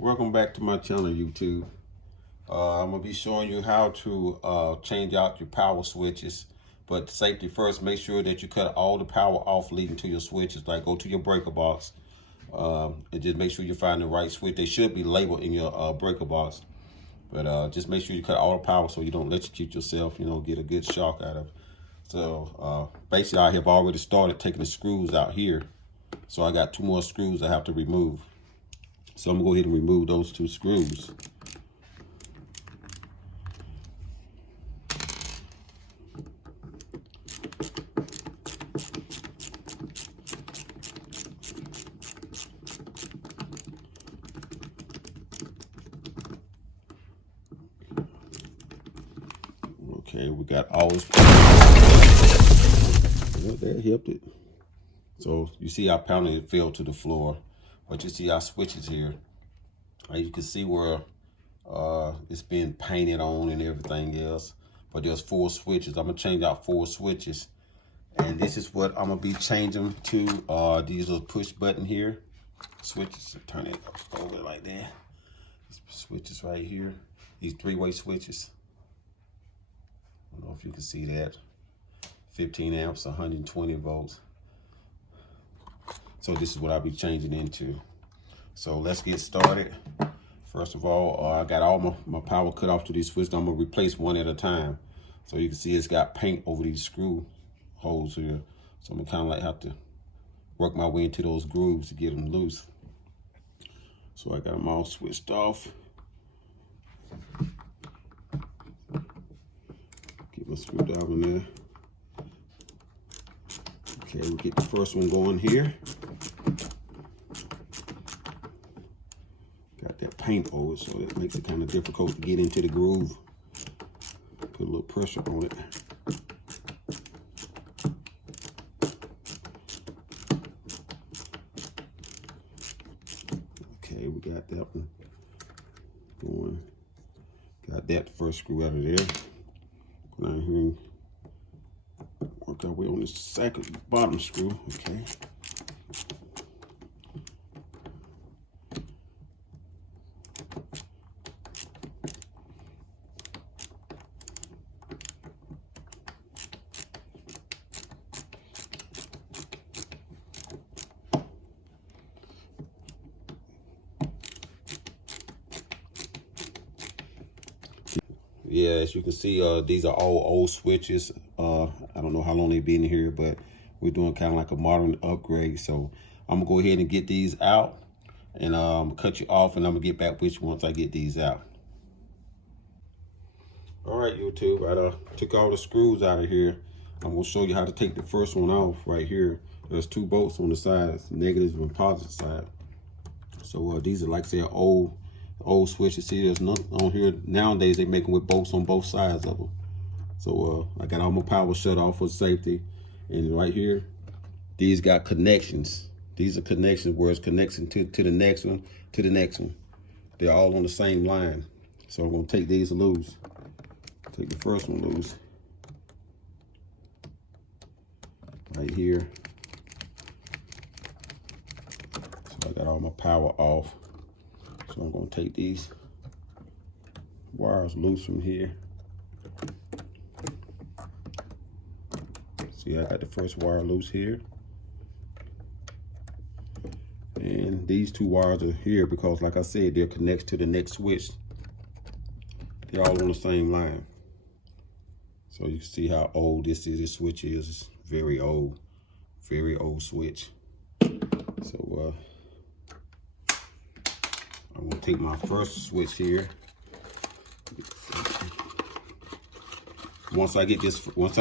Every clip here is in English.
Welcome back to my channel, YouTube. I'm going to be showing you how to change out your power switches. But safety first, make sure that you cut all the power off leading to your switches. Like go to your breaker box and just make sure you find the right switch. They should be labeled in your breaker box. But just make sure you cut all the power so you don't electrocute yourself, get a good shock out of it. So basically I have already started taking the screws out here. So I got 2 more screws I have to remove. So I'm gonna go ahead and remove those 2 screws. Okay, we got all this. Well, that helped it. So you see how pounding it fell to the floor, but you see our switches here. You can see where it's been painted on and everything else. But there's 4 switches. I'm gonna change out 4 switches, and this is what I'm gonna be changing to. These are push button here switches. Turn it over like that. These switches right here. These 3-way switches. I don't know if you can see that. 15 amps, 120 volts. So this is what I'll be changing into. So let's get started. First of all, I got all my power cut off to these switches. I'm gonna replace one at a time. So you can see it's got paint over these screw holes here. So I'm gonna kind of like have to work my way into those grooves to get them loose. So I got them all switched off. Get my screwdriver in there. Okay, we get the first one going here. Got that paint over it, so that makes it kind of difficult to get into the groove. Put a little pressure on it. Okay, we got that one going. Got that first screw out of there. Go down here and work our way on this second bottom screw. Okay. Yeah, as you can see, these are all old switches. I don't know how long they've been here, but we're doing kind of like a modern upgrade. So I'm gonna go ahead and get these out, and cut you off, and I'm gonna get back with you once I get these out. All right, YouTube, I took all the screws out of here. I'm gonna show you how to take the first one off right here. There's 2 bolts on the sides, negative and positive side. So these are, like I said, old switches. See, there's none on here nowadays. They make them with bolts on both sides of them. So I got all my power shut off for safety, and right here, these got connections. These are connections where it's connecting to the next one, to the next one. They're all on the same line. So I'm gonna take these loose. Take the first one loose. Right here. So I got all my power off. So I'm gonna take these wires loose from here. See, I got the first wire loose here. And these 2 wires are here because, like I said, they're connected to the next switch. They're all on the same line. So you can see how old this switch is. It's very old switch. So I'm gonna take my first switch here. Once I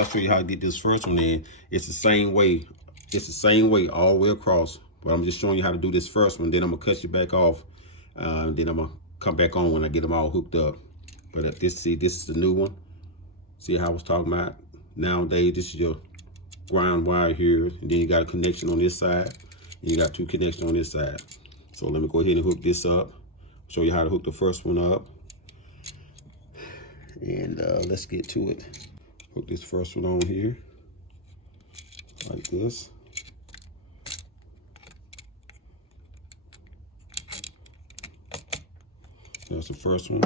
show you how to get this first one in, it's the same way. It's the same way all the way across. But I'm just showing you how to do this first one. Then I'm gonna cut you back off. Then I'm gonna come back on when I get them all hooked up. But this is the new one. See how I was talking about? Nowadays, this is your ground wire here, and then you got a connection on this side, and you got 2 connections on this side. So let me go ahead and hook this up. Show you how to hook the first one up. And let's get to it. Hook this first one on here, like this. That's the first one.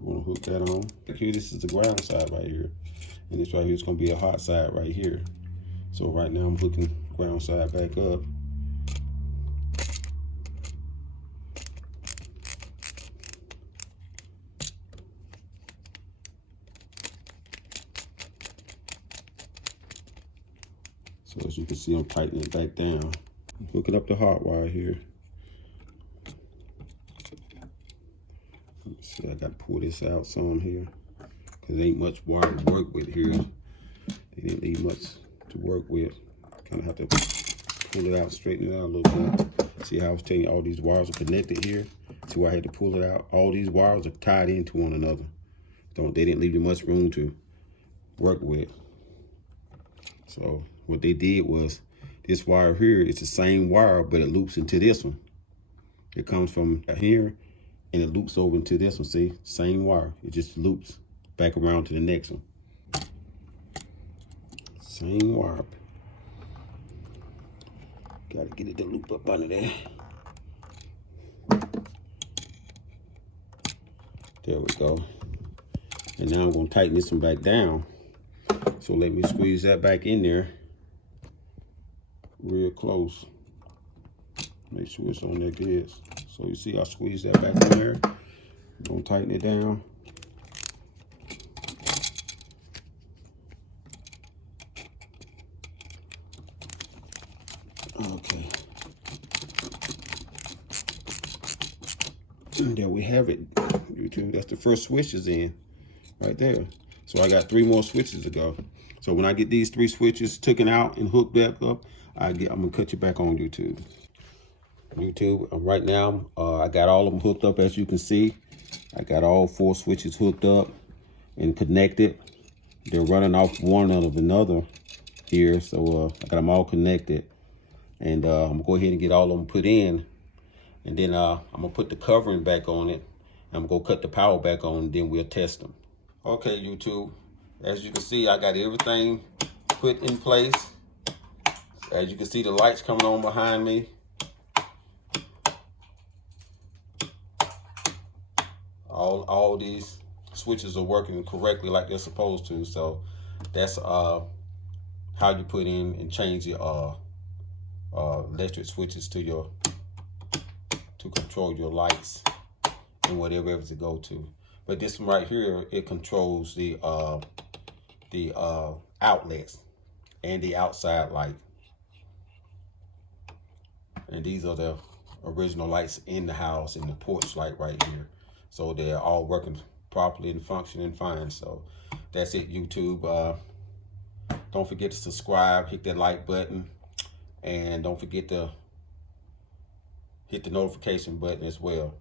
We're gonna hook that on. Here, this is the ground side right here. And this right here is gonna be a hot side right here. So right now I'm hooking ground side back up. So as you can see, I'm tightening it back down. I'm hooking up the hot wire here. Let me see, I gotta pull this out some here, because there ain't much wire to work with here. They didn't leave much to work with. Kind of have to pull it out, straighten it out a little bit. See how I was telling you all these wires are connected here? See why I had to pull it out? All these wires are tied into one another. They didn't leave you much room to work with. So what they did was, this wire here is the same wire, but it loops into this one. It comes from here and it loops over into this one. See, same wire. It just loops back around to the next one. Same wire. Gotta get it to loop up under there. There we go. And now I'm gonna tighten this one back down. So let me squeeze that back in there real close. Make sure it's on there good. So you see I squeeze that back in there. I'm gonna tighten it down. Okay. And there we have it. YouTube, that's the first switches in right there. So I got 3 more switches to go. So when I get these 3 switches taken out and hooked back up, I'm gonna cut you back on YouTube. Right now, I got all of them hooked up, as you can see. I got all 4 switches hooked up and connected. They're running off one of another here, so I got them all connected. And I'm gonna go ahead and get all of them put in. And then I'm gonna put the covering back on it. I'm gonna cut the power back on, and then we'll test them. Okay, YouTube, as you can see, I got everything put in place. As you can see, the lights coming on behind me. All these switches are working correctly like they're supposed to. So that's how you put in and change your electric switches to control your lights and whatever else to go to. But this one right here, it controls the outlets and the outside light. And these are the original lights in the house, and the porch light right here. So they're all working properly and functioning fine. So that's it, YouTube. Don't forget to subscribe, hit that like button, and don't forget to hit the notification button as well.